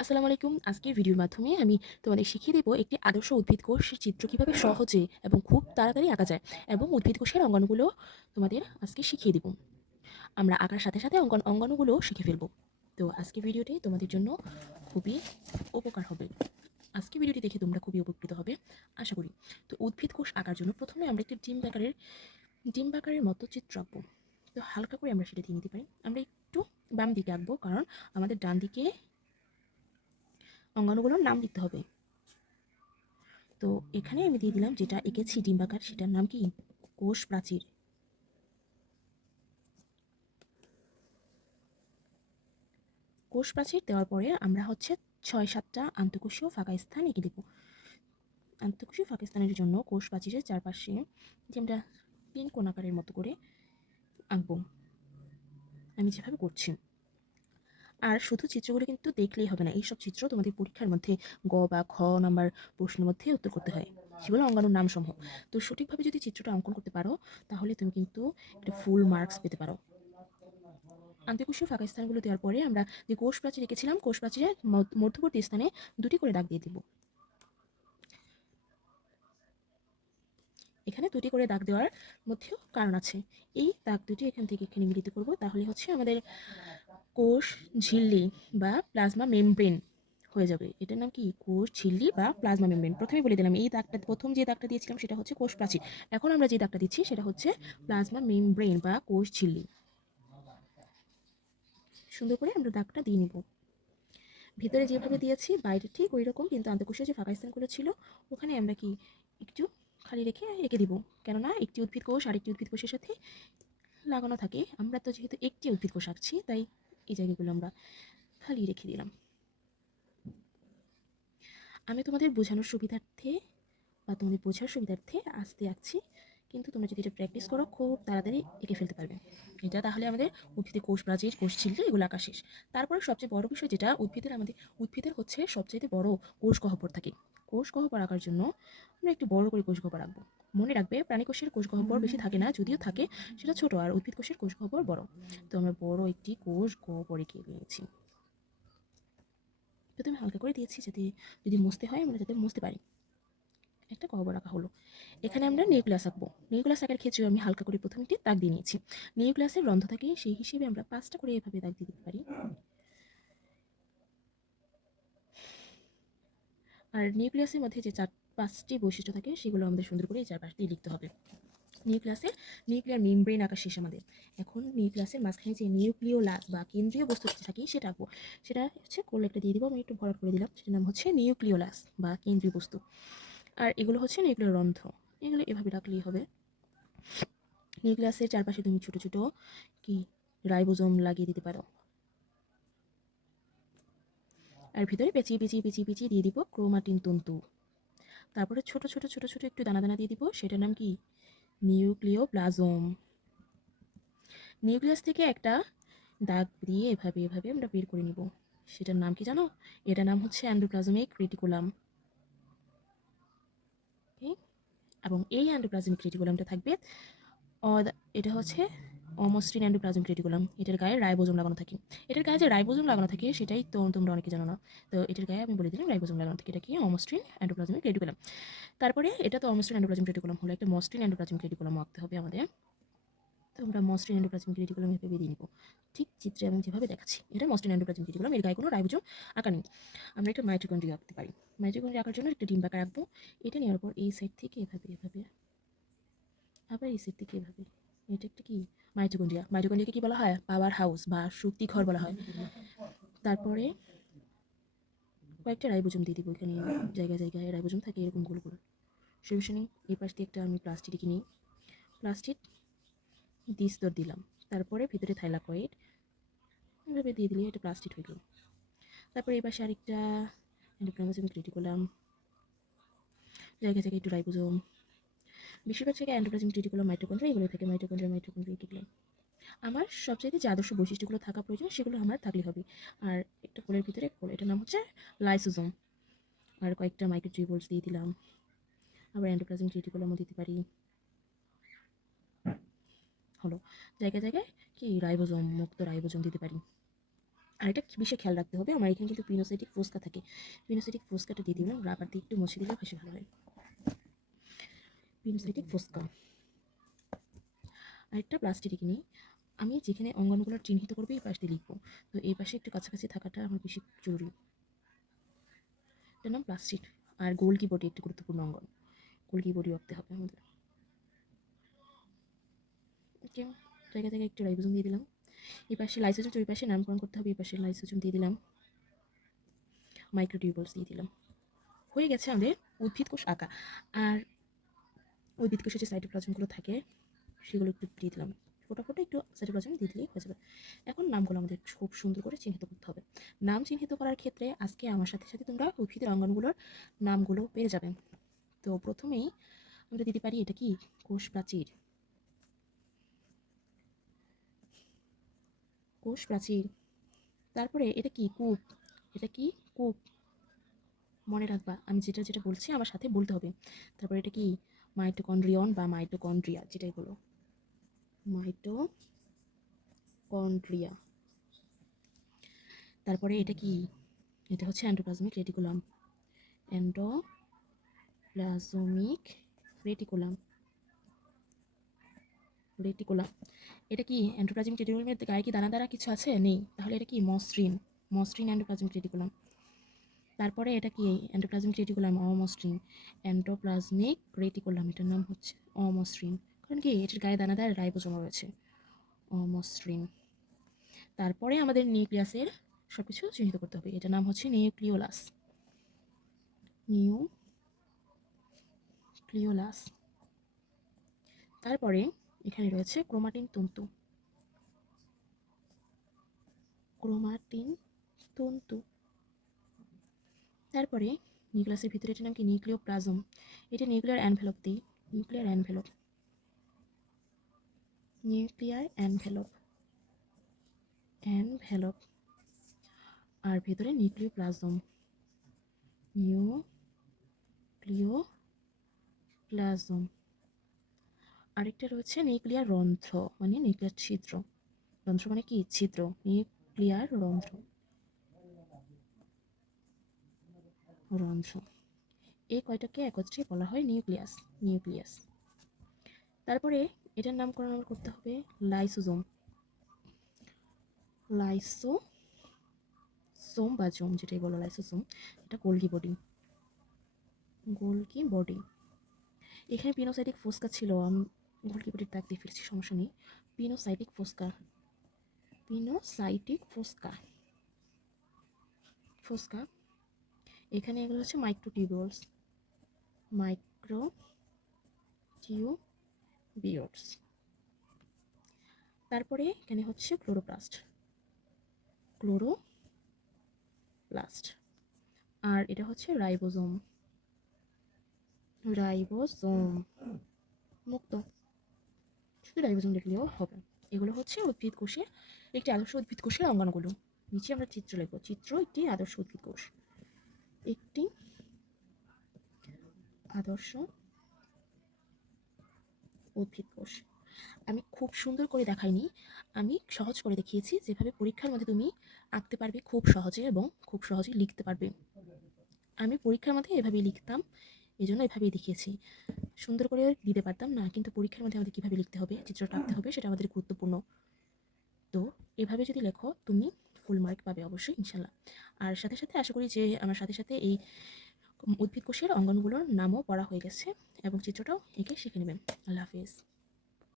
আসসালামু আলাইকুম। আজকের ভিডিওর মাধ্যমে আমি তোমাদের শিখিয়ে দেবো একটি আদর্শ উদ্ভিদ কোষের চিত্র কীভাবে সহজে এবং খুব তাড়াতাড়ি আঁকা যায় এবং উদ্ভিদ কোষের অঙ্গাণুগুলো তোমাদের আজকে শিখিয়ে দেব। আমরা আঁকার সাথে সাথে অঙ্গন অঙ্গাণুগুলো শিখে ফেলব। তো আজকে ভিডিওটি তোমাদের জন্য খুবই উপকার হবে। আজকে ভিডিওটি দেখে তোমরা খুবই উপকৃত হবে আশা করি। তো উদ্ভিদ কোষ আঁকার জন্য প্রথমে আমরা একটি ডিম আকারের ডিম আকারের মতো চিত্র আঁকবো। তো হালকা করে আমরা সেটা দিয়ে নিতে পারি। আমরা একটু বাম দিকে আঁকবো কারণ আমাদের ডান দিকে অঙ্গাণুগুলোর নাম লিখতে হবে। তো এখানে আমি দিয়ে দিলাম যেটা এঁকেছি ডিম্বাকার, সেটার নাম কি? কোষ প্রাচীর। কোষ প্রাচীর দেওয়ার পরে আমরা হচ্ছে ছয় সাতটা আন্তঃকোষীয় ফাঁকা স্থান এঁকে দেবো। আন্তঃকোষীয় ফাঁকা স্থানের জন্য কোষ প্রাচীরের চারপাশে যে আমরা তিন কোণাকারের মতো করে আঁকবো। আমি যেভাবে করছি। আর শুধু চিত্রগুলো কিন্তু দেখলেই হবে না, এইসব চিত্র তোমাদের পরীক্ষার মধ্যে গ বা খ নাম্বার প্রশ্নের মধ্যে উত্তর করতে হয়। সেগুলো অঙ্গাণুর নাম সমূহ তো সঠিকভাবে যদি চিত্রটা অঙ্কন করতে পারো, তাহলে তুমি কিন্তু একটা ফুল মার্কস পেতে পারো। আন্তঃকোষীয় ফাঁকা স্থানগুলো দেওয়ার পরে আমরা যে কোষ প্রাচীর রেখেছিলাম, কোষ প্রাচীরের মধ্যবর্তী স্থানে দুটি করে দাগ দিয়ে দিব। এখানে দুটি করে দাগ দেওয়ার মধ্যেও কারণ আছে। এই দাগ দুটি এখান থেকে এখানে মিলিত করব। তাহলে হচ্ছে আমাদের কোষ, ঝিল্লি বা প্লাজমা মেমব্রেন হয়ে যাবে। এটার নাম কি? কোষ, ঝিল্লি বা প্লাজমা মেমব্রেন। প্রথমে বলে দিলাম, এই দাগটা, প্রথম যে দাগটা দিয়েছিলাম সেটা হচ্ছে কোষ প্রাচীর। এখন আমরা যে দাগটা দিচ্ছি সেটা হচ্ছে প্লাজমা মেমব্রেন বা কোষ, ঝিল্লি। সুন্দর করে আমরা দাগটা দিয়ে নিব। ভিতরে যেভাবে দিয়েছি, বাইরে ঠিক ওই রকম, কিন্তু আন্তঃকোষীয় যে ফাঁকা স্থানগুলো ছিল, ওখানে আমরা কি একটু খালি রেখে এঁকে দিব। কেননা একটি উদ্ভিদ কোষ আরেকটি উদ্ভিদ কোষের সাথে লাগানো থাকে। আমরা তো যেহেতু একটি উদ্ভিদ কোষ আঁকছি, তাই এই জায়গাগুলো আমরা খালি রেখে দিলাম। আমি তোমাদের বোঝানোর সুবিধার্থে বা তোমাদের বোঝার সুবিধার্থে আসতে আঁকছি। কিন্তু তোমরা যদি এটা প্র্যাকটিস করো, খুব তাড়াতাড়ি এঁকে ফেলতে পারবে। এটা তাহলে আমাদের উদ্ভিদের কোষ, প্রাচীর, কোষ ছিললে এগুলো আঁকা শেষ। তারপরে সবচেয়ে বড় বিষয় যেটা, উদ্ভিদের আমাদের, উদ্ভিদের হচ্ছে সবচাইতে বড় কোষ গহ্বর থাকে। কোষ গহ্বর আঁকার জন্য আমরা একটু বড় করে কোষ গহ্বর আঁকবো। মনে রাখবে, প্রাণী কোষের কোষ গহ্বর বেশি থাকে না, যদিও থাকে, সেটা ছোট আর উদ্ভিদ কোষের কোষ গহ্বর বড়। তো আমরা বড় একটি কোষ গহ্বর এঁকে নিয়েছি। তো আমি হালকা করে দিয়েছি যাতে যদি মুছতে হয়, আমরা যাতে মুছতে পারি। একটা গহ্বর রাখা হলো। এখানে আমরা নিউক্লিয়াস আঁকবো। নিউক্লিয়াস আঁকার ক্ষেত্রে আমি হালকা করে প্রথমে একটি দাগ দিয়ে নিয়েছি। নিউক্লিয়াসের রন্ধ্র থাকে, সেই হিসেবে আমরা পাঁচটা করে এভাবে দাগ দিয়ে দিতে পারি। আর নিউক্লিয়াসের মধ্যে যে চার, পাঁচটি বৈশিষ্ট্য থাকে, সেগুলো আমাদের সুন্দর করে এই চারপাশ দিয়ে লিখতে হবে। নিউক্লিয়াসে নিউক্লিয়ার মেমব্রেন আঁকা শেষ আমাদের। এখন নিউক্লিয়াসের মাঝখানে যে নিউক্লিওলাস বা কেন্দ্রীয় বস্তু থাকে সেটা আঁকবো। সেটা হচ্ছে কোল একটা দিয়ে দিব, আমি একটু ভরাট করে দিলাম। সেটার নাম হচ্ছে নিউক্লিওলাস বা কেন্দ্রীয় বস্তু। আর এগুলো হচ্ছে নিউক্লিয়ার রন্ধ্র। এগুলো এভাবে রাখলেই হবে। নিউক্লিয়াসের চারপাশে তুমি ছোটো ছোটো কি রাইবোজোম লাগিয়ে দিতে পারো। আর ভিতরে পেঁচিয়ে পেঁচিয়ে পেঁচিয়ে পেঁচিয়ে দিয়ে দিব ক্রোমাটিন তন্তু। তারপরে ছোট ছোট ছোট ছোট একটু দানা দানা দিয়ে দিব। সেটার নাম কি? নিউক্লিওপ্লাজম নিউক্লিয়াস থেকে একটা দাগ দিয়ে এভাবে এভাবে আমরা বের করে নিব। সেটার নাম কি জানো? এটার নাম হচ্ছে অ্যান্ডোপ্লাজমিক রেটিকুলাম এবং এই অ্যান্ডোপ্লাজমিক রেটিকুলামটা থাকবে এটা হচ্ছে অমসৃণ অ্যান্ডোপ্লাজমিক রেটিকুলাম এটার গায়ে রাইবোজম লাগানো থাকে। এটার গায়ে যে রাইবোজম লাগানো থাকে, সেটাই তো তোমরা অনেকে জানো না। তো এটার গায়ে আমি বলে দিলাম রাইবোজম লাগানো থাকে। এটা কি? অমসৃণ অ্যান্ডোপ্লাজমিক রেটিকুলাম তারপরে এটা তো অমসৃণ অ্যান্ডোপ্লাজমিক রেটিকুলাম হলো। একটা মসৃণ অ্যান্ডোপ্লাজমিক রেটিকুলাম আঁকতে হবে আমাদের। আমরা মসৃণ অ্যান্ডোপ্লাজমিক রেটিকুলাম ভেবে দিয়ে নিব। ঠিক চিত্রে আমি যেভাবে দেখাচ্ছি, এটা মসৃণ অ্যান্ডোপ্লাজমিক রেটিকুলাম এর গায়ে কোনো রাইবোজোম আঁকা নেই। আমরা একটা মাইটোকন্ড্রিয়া আঁকতে পারি। মাইটোকন্ড্রিয়া আঁকার জন্য একটা ডিম বাঁকা রাখব এটা নেওয়ার পর এই সাইড থেকে এভাবে এভাবে, আবার এই সাইড থেকে এভাবে। এটা একটা কি? মাইটোকন্ড্রিয়া মাইটোকন্ড্রিয়াকে কী বলা হয়? পাওয়ার হাউস বা শক্তি ঘর বলা হয়। তারপরে কয়েকটা রাইবোজম দিয়ে দিব এখানে। জায়গায় জায়গায় রাইবোজম থাকে, এরকম গোল গোল। সলিউশনিং এই পাশ দিয়ে একটা আমি প্লাস্টিক কিনি। প্লাস্টিক দিস্তর দিলাম। তারপরে ভিতরে থাইলাকয়েড। এভাবে দিয়ে দিলে এটা প্লাস্টিক হয়ে গেল। তারপরে পাশে আরেকটা এন্ডোপ্লাজমিক রেটিকুলাম জায়গায় জায়গায় একটু রাইবোজোম। বেশিরভাগ জায়গায় অ্যান্ডোপ্লাজমিক রেটিকুলাম মাইটোকন্ড্রিয়া এগুলো থেকে মাইটোকন্ড্রিয়া মাইটোকন্ড্রিয়া এগুলো আমার সবচাইতে যে আদর্শ বৈশিষ্ট্যগুলো থাকা প্রয়োজন, সেগুলো আমার থাকলে হবে। আর একটা কোলের ভিতরে, কোল এটার নাম হচ্ছে লাইসোজোম আর কয়েকটা মাইক্রোটিউবলস দিয়ে দিলাম। আবার অ্যান্ডোপ্লাজমিক রেটিকুলামও দিতে পারি। হলো। জায়গায় জায়গায় কি রাইবোজোম, মুক্ত রাইবোজোম দিতে পারি। আর এটা বিষয়ে খেয়াল রাখতে হবে। আমার এখানে কিন্তু পিনোসাইটিক ফোস্কা থাকে। পিনোসাইটিক ফোস্কাটা দিয়ে দিলাম। রাবার দিয়ে একটু মুছে দিলে বেশি ভালো হয়। পিনোসাইটিক ফোস্কা। আরেকটা প্লাস্টিক নিই। আমি যেখানে অঙ্গনগুলো চিহ্নিত করব, এই পাশ দিয়ে লিখব। তো এই পাশে একটু কাছাকাছি থাকাটা আমার বেশি জরুরি। এটার নাম প্লাস্টিক আর গোলকি বডি একটি গুরুত্বপূর্ণ অঙ্গন। গোল বডি রাখতে হবে আমাদের। জায়গা থেকে একটু রাইবোজোম দিয়ে দিলাম। এই পাশে লাইসোজোম ওই পাশে নামকরণ করতে হবে, এই পাশে লাইসোজোম দিয়ে দিলাম। মাইক্রোটিউবলস দিয়ে দিলাম। হয়ে গেছে আমাদের উদ্ভিদ কোষ আঁকা। আর উদ্ভিদ কোষে যে সাইটোপ্লাজমগুলো থাকে, সেগুলো একটু দিয়ে দিলাম। ফোটা একটু সাইটোপ্লাজম দিয়ে দিলেই হয়ে যাবে। এখন নামগুলো আমাদের খুব সুন্দর করে চিহ্নিত করতে হবে। নাম চিহ্নিত করার ক্ষেত্রে আজকে আমার সাথে সাথে তোমরা উদ্ভিদের অঙ্গনগুলোর নামগুলো পেয়ে যাবে। তো প্রথমেই আমরা দিতে পারি এটা কি? কোষ প্রাচীর। কোষ প্রাচীর। তারপরে এটা কি? কূপ। এটা কি? কূপ। মনে রাখবা, আমি যেটা যেটা বলছি আমার সাথে বলতে হবে। তারপরে এটা কি? মাইটোকন্ড্রিয়ন বা মাইটোকন্ড্রিয়া, যেটাই বলো। মাইটোকন্ড্রিয়া। তারপরে এটা কি? এটা হচ্ছে endoplasmic reticulum. Endoplasmic reticulum. Reticulum এটা কি অ্যান্ডোপ্লাজমিক রেটিকুলামের গায়ে কি দানা দানা কিছু আছে? নেই। তাহলে এটা কি মসৃণ? মসৃণ অ্যান্ডোপ্লাজমিক রেটিকুলাম তারপরে এটা কি অ্যান্ডোপ্লাজমিক রেটিকুলাম অমসৃণ। অ্যান্ডোপ্লাজমিক রেটিকুলাম এটার নাম হচ্ছে অমসৃণ। কারণ কি, এটার গায়ে দানাদার রাইবোজোম রয়েছে। অমসৃণ। তারপরে আমাদের নিউক্লিয়াসের সব কিছু চিহ্নিত করতে হবে। এটার নাম হচ্ছে নিউক্লিওলাস। নিউ ক্লিওলাস তারপরে এখানে রয়েছে ক্রোমাটিন তন্তু। ক্রোমাটিন তন্তু। তারপরে নিউক্লিয়াসের ভিতরে এটার নাম কি? নিউক্লিওপ্লাজম। এটা নিউক্লিয়ার অ্যানভেলপ দিই। Nuclear envelope. Nuclear envelope. Envelope. আর ভেতরে নিউক্লিওপ্লাজম। নিউক্লিওপ্লাজম। আরেকটা রয়েছে নিউক্লিয়ার রন্ধ্র মানে নিউক্লিয়ার ছিদ্র। রন্ধ্র মানে কি? ছিদ্র নিউক্লিয়ার রন্ধ্র। রন্ধ্র। এই কয়টাকে একত্রে বলা হয় নিউক্লিয়াস নিউক্লিয়াস তারপরে এটার নামকরণ আমার করতে হবে লাইসোজোম লাইসো সোম বা জোম যেটাই বলো লাইসোসোম এটা গোলকি বডি গোলকি বডি এখানে পিনোসাইটিক ফোস্কা ছিল আমি গোলকি বডির দাগ দিয়ে ফিরছি সমস্যা নেই। পিনোসাইটিক ফোস্কা পিনোসাইটিক ফোস্কা ফোস্কা এখানে এগুলো হচ্ছে মাইক্রোটিউবলস মাইক্রো টিউবিওটস তারপরে এখানে হচ্ছে ক্লোরোপ্লাস্ট ক্লোরোপ্লাস্ট আর এটা হচ্ছে রাইবোজোম রাইবোজোম মুক্ত। শুধু রাইবোজোম লিখলেও হবে এগুলো হচ্ছে উদ্ভিদ কোষের একটি আদর্শ উদ্ভিদ কোষের অঙ্গাণুগুলো। নিচে আমরা চিত্র লিখব। চিত্র একটি আদর্শ উদ্ভিদ কোষ। একটি আদর্শ উদ্ভিদ কোষ। আমি খুব সুন্দর করে দেখাইনি। আমি সহজ করে দেখিয়েছি। যেভাবে পরীক্ষার মধ্যে তুমি আঁকতে পারবে খুব সহজে এবং খুব সহজে লিখতে পারবে। আমি পরীক্ষার মধ্যে এভাবেই লিখতাম। এই জন্য এভাবেই দেখিয়েছি। সুন্দর করে দিতে পারতাম না, কিন্তু পরীক্ষার মধ্যে আমাদের কীভাবে লিখতে হবে, চিত্রটা আঁকতে হবে, সেটা আমাদের গুরুত্বপূর্ণ। তো এভাবে যদি লেখো, তুমি ফুল মার্ক পাবে অবশ্যই ইনশাল্লাহ আর সাথে সাথে আশা করি যে আমার সাথে সাথে এই উদ্ভিদ কোষের অঙ্গনগুলোর নামও পড়া হয়ে গেছে এবং চিত্রটাও এঁকে শিখে নেবেন। আল্লাহ হাফিজ।